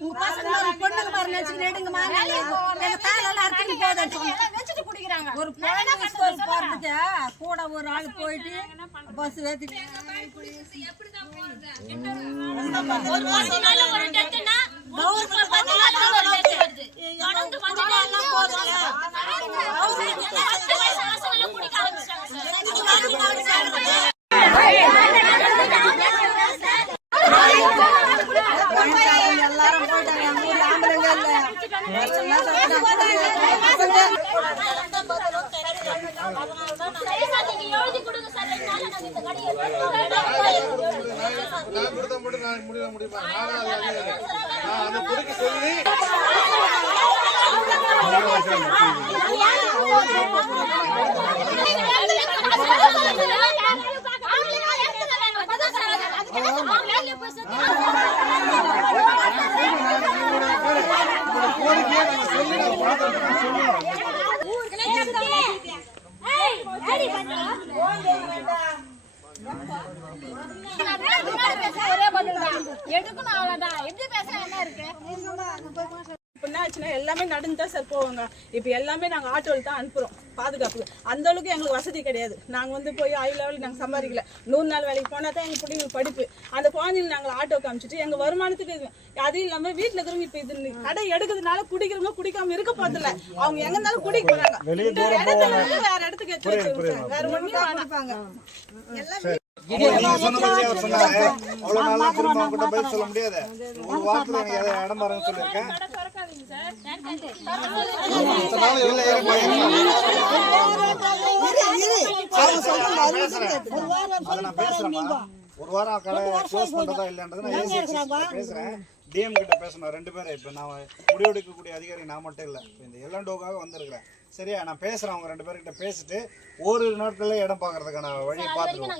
உங்க பசங்க பொண்ணுங்க பாரு நெடுங்க மாறாங்க எங்க தாளெல்லாம் அறுத்துட்டு போதச்சு வெச்சிட்டு குடிக்குறாங்க ஒரு பொண்ணு ஸ்கூல் போறதுக்கு கூட ஒரு ஆள் போயிட்டு பஸ் ஏத்திட்டு எப்படி தான் போறது ஒரு 10 நாள்ல ஒரு டெட்னா கவர்மெண்ட் 10 நாள்ல ஒரு டெட் வருது தொடர்ந்து 10 நாள்ல போறல அவங்க 10 வயசு ஆசைல குடிக்க ஆரம்பிச்சாங்க எல்லாரும் போயிட்டாங்க ஊர்ல ஆம்பளைங்க எல்லாமே நடந்துதா சார் போவாங்க. இப்ப எல்லாமே நாங்க ஆட்டோல தான் அனுப்புறோம் பாதுகாப்பு. அந்த அளவுக்கு எங்களுக்கு வசதி கிடையாது. நாங்க வந்து போய் ஹை லெவல் நாங்க சம்பாதிக்கல. 100 நாள் வேலைக்கு போனா தான் எங்க பிள்ளைங்களுக்கு படிப்பு. அந்த குழந்தைங்க நாங்க ஆட்டோ காமிச்சிட்டு எங்க வருமானத்துக்கு அது இல்லாம வீட்டுல இருக்கிறவங்க இப்ப இது கடை எடுக்கிறதுனால குடிக்கிறவங்க குடிக்காம இருக்க போதில்ல. அவங்க எங்க இருந்தாலும் குடிக்க போறாங்க. வேற இடத்துக்கு எடுத்து வச்சிருக்காங்க. வேற ஒண்ணுமே வாங்கிப்பாங்க. எல்லாமே நீங்க சொன்ன மாதிரி அவர் சொன்னாரு. அவ்வளவு நாளா திரும்ப அவங்க கிட்ட பதில் சொல்ல முடியாது. ஒரு வாரத்துல நீங்க எதை இடம் பாருங்க சொல்லிருக்கேன். ஒரு வாரம் கடை க்ளோஸ் பண்றதா இல்லன்றதை நான் பேசுறேன். டிஎம் கிட்ட பேசணும் 2 பேரும். இப்ப நான் முடிவெடுக்கக்கூடிய அதிகாரி நான் மட்டும் இல்ல, இந்த எல்லண்டோக்காக வந்திருக்கிறேன். சரியா, நான் பேசுறேன். அவங்க 2 பேர்கிட்ட பேசிட்டு ஒரு நாட்கள்ல இடம் பாக்குறதுக்கான வழியை பார்த்துருவோம்.